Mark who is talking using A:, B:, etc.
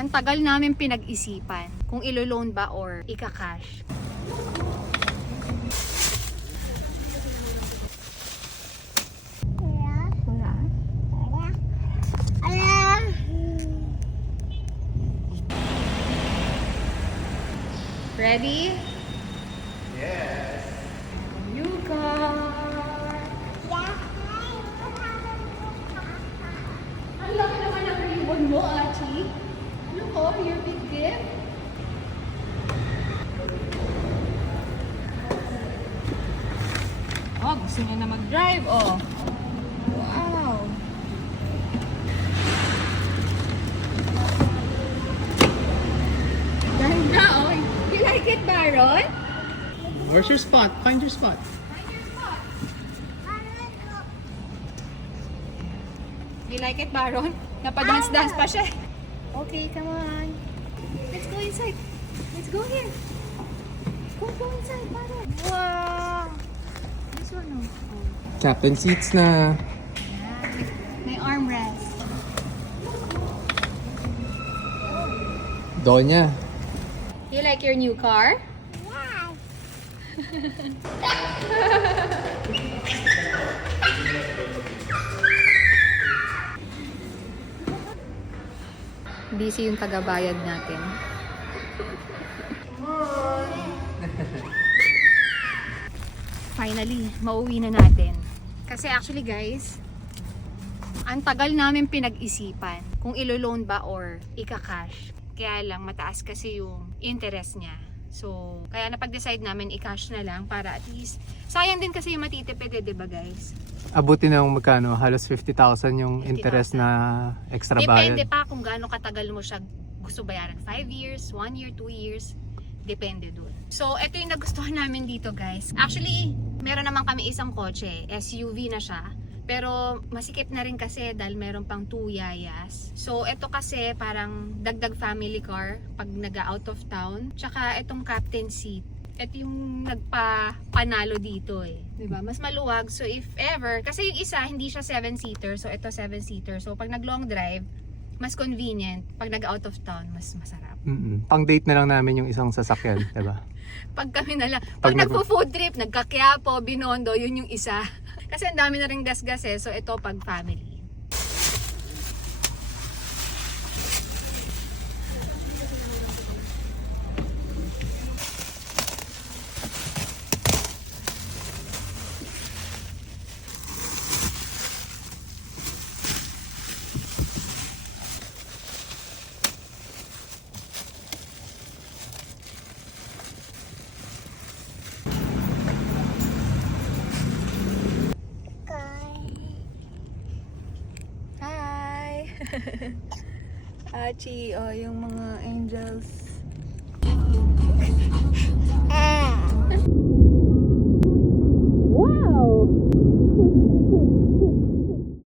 A: Ang tagal namin pinag-isipan kung ilo-loan ba or ika-cash. Ready? Yes. You got. Ang laki naman ng ribbon mo, Achi. Look, oh, your big gift. Oh, gusto niyo na mag-drive, oh. Wow. Ganda, oh. You like it, Baron?
B: Where's your spot? Find your spot.
A: Find your spot. You like it, Baron? Napadance-dance pa siya. Okay, come on. Let's go inside. Let's go here. Go, go inside, Baron. Wow. This one, oh.
B: Captain seats na.
A: May armrest.
B: Donya.
A: You like your new car? Busy yung tagabayad natin. Finally, mauwi na natin. Kasi actually guys, ang tagal namin pinag-isipan kung ilo-loan ba or ika-cash. Kaya lang mataas kasi yung interest niya. So, kaya napag-decide namin i-cash na lang para at least sayang din kasi yung matitipid eh, 'di ba guys?
B: Abuti na yung magkano? Halos 50,000 yung
A: 50,000.
B: interest na extra
A: Depende
B: bayad.
A: pa kung gaano katagal mo siya gusto bayaran. 5 years, 1 year, 2 years. Depende dun. So, ito yung nagustuhan namin dito guys. Actually, meron naman kami isang kotse. SUV na siya. Pero masikip na rin kasi dahil meron pang two yayas. So, ito kasi parang dagdag family car pag nag-out of town. Tsaka itong captain seat. Ito yung nagpa-panalo dito eh. 'Di ba Mas maluwag. So, if ever, kasi yung isa hindi siya 7-seater. So, ito 7-seater. So, pag nag-long drive, mas convenient. Pag nag-out of town, mas masarap.
B: Mm-mm. Pang date na lang namin yung isang sasakyan, diba?
A: Pag kami na lang,
B: Pag
A: pag,
B: nag-
A: nagpo-food trip, nagkakiapo, binondo, yun yung isa. Kasi ang dami na rin gasgas eh. So, ito pag family. Hi! Achi, oh, yung mga angels.